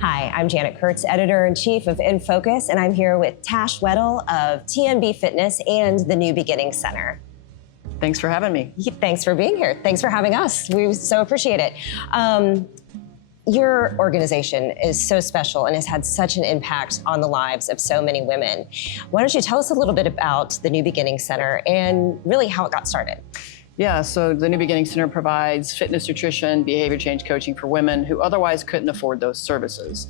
Hi, I'm Janet Kurtz, Editor-in-Chief of Nfocus, and I'm here with Tash Weddle of TNB-Fitness and the New Beginning Center. Thanks for having me. Thanks for being here. Thanks for having us. We so appreciate it. Your organization is so special and has had such an impact on the lives of so many women. Why don't you tell us a little bit about the New Beginning Center and really how it got started? Yeah, so the New Beginning Center provides fitness, nutrition, behavior change coaching for women who otherwise couldn't afford those services.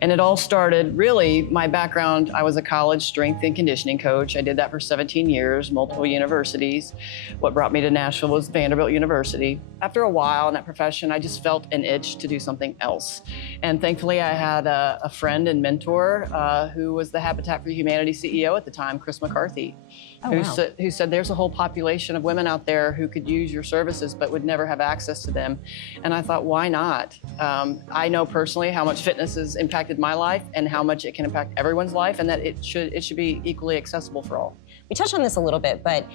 And it all started, really, my background, I was a college strength and conditioning coach. I did that for 17 years, multiple universities. What brought me to Nashville was Vanderbilt University. After a while in that profession, I just felt an itch to do something else. And thankfully, I had a friend and mentor who was the Habitat for Humanity CEO at the time, Chris McCarthy, who said there's a whole population of women out there who could use your services but would never have access to them. And I thought, why not? I know personally how much fitness has impacted my life and how much it can impact everyone's life, and that it should be equally accessible for all. We touched on this a little bit, but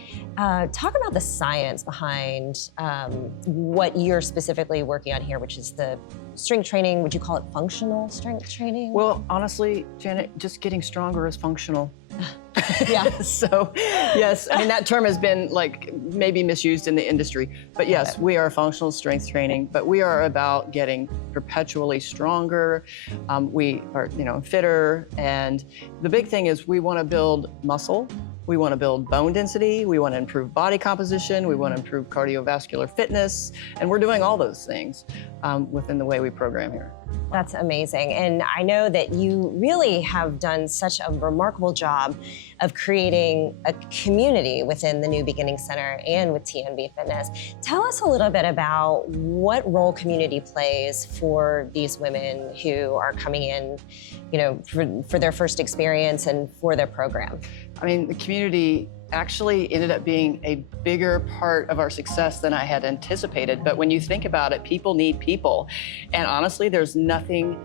talk about the science behind what you're specifically working on here, which is the strength training. Would you call it functional strength training? Well, honestly, Janet, just getting stronger is functional. Yeah. So, yes, I mean, that term has been maybe misused in the industry, but yes, we are functional strength training, but we are about getting perpetually stronger. We are, fitter. And the big thing is we want to build muscle. We want to build bone density. We want to improve body composition. We want to improve cardiovascular fitness. And we're doing all those things within the way we program here. That's amazing. And I know that you really have done such a remarkable job of creating a community within the New Beginning Center and with TNB Fitness. Tell us a little bit about what role community plays for these women who are coming in, for their first experience and for their program. I mean, the community actually ended up being a bigger part of our success than I had anticipated. But when you think about it, people need people. And honestly, there's nothing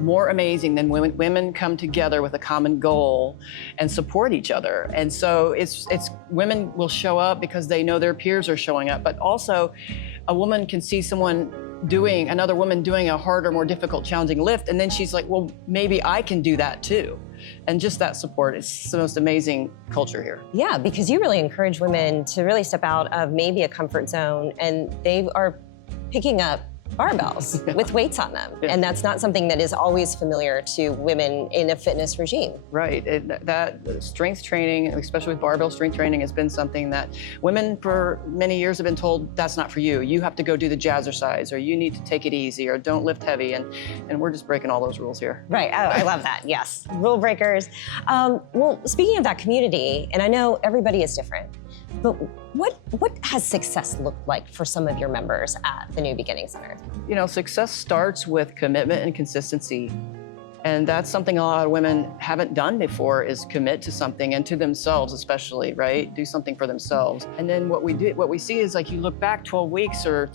more amazing than when women come together with a common goal and support each other. And so it's women will show up because they know their peers are showing up, but also a woman can see another woman doing a harder, more difficult, challenging lift, and then she's like, well, maybe I can do that too. And just that support is the most amazing culture here. Yeah, because you really encourage women to really step out of maybe a comfort zone, and they are picking up barbells with weights on them. Yeah. And that's not something that is always familiar to women in a fitness regime. Right, that strength training, especially with barbell strength training, has been something that women for many years have been told, that's not for you. You have to go do the jazzercise, or you need to take it easy, or don't lift heavy. And we're just breaking all those rules here. Right, oh, I love that, yes. Rule breakers. Well, speaking of that community, and I know everybody is different, but what has success looked like for some of your members at the New Beginning Center? Success starts with commitment and consistency. And that's something a lot of women haven't done before, is commit to something, and to themselves especially, right? Do something for themselves. And then what we see is you look back 12 weeks or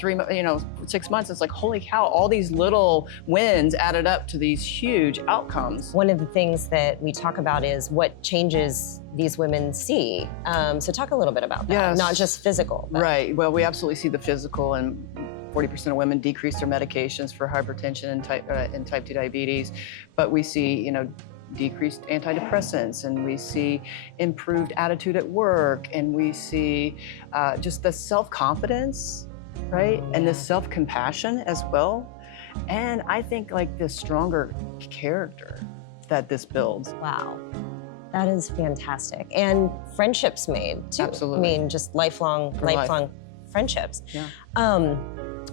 6 months, it's like, holy cow, all these little wins added up to these huge outcomes. One of the things that we talk about is what changes these women see. So talk a little bit about that, yes. Not just physical. But... Right, well, we absolutely see the physical, and 40% of women decrease their medications for hypertension and type 2 diabetes, but we see, decreased antidepressants, and we see improved attitude at work, and we see just the self-confidence, right? Yeah. And the self-compassion as well. And I think the stronger character that this builds. Wow. That is fantastic. And friendships made too. Absolutely. I mean, just lifelong friendships. Yeah.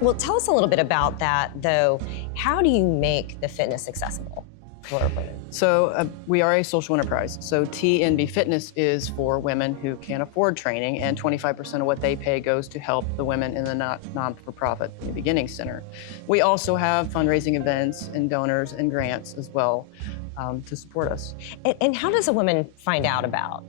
Well, tell us a little bit about that, though. How do you make the fitness accessible for women? So we are a social enterprise. So TNB-Fitness is for women who can't afford training, and 25% of what they pay goes to help the women in the non-for-profit New Beginning Center. We also have fundraising events and donors and grants as well. To support us. And how does a woman find out about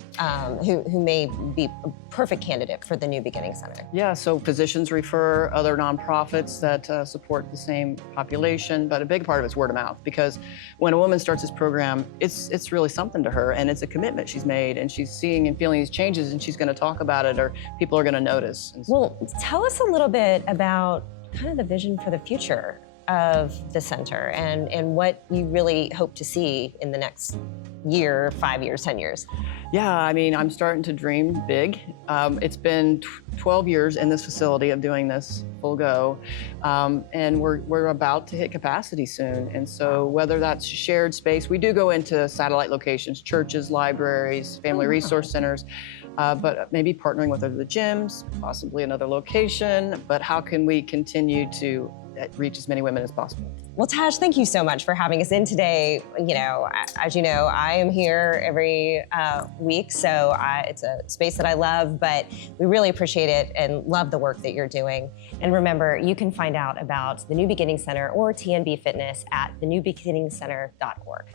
who may be a perfect candidate for the New Beginning Center? Yeah, so physicians refer other nonprofits that support the same population, but a big part of it's word of mouth, because when a woman starts this program, it's really something to her, and it's a commitment she's made, and she's seeing and feeling these changes, and she's going to talk about it, or people are going to notice. Well, tell us a little bit about kind of the vision for the future of the center and what you really hope to see in the next year, 5 years, 10 years? Yeah, I mean, I'm starting to dream big. It's been 12 years in this facility of doing this full go, and we're about to hit capacity soon. And so whether that's shared space, we do go into satellite locations, churches, libraries, family resource centers, but maybe partnering with other gyms, possibly another location. But how can we continue to reach as many women as possible? Well, Tash, thank you so much for having us in today. You know, as you know, I am here every week, so it's a space that I love, but we really appreciate it and love the work that you're doing. And remember, you can find out about the New Beginning Center or TNB Fitness at thenewbeginningscenter.org.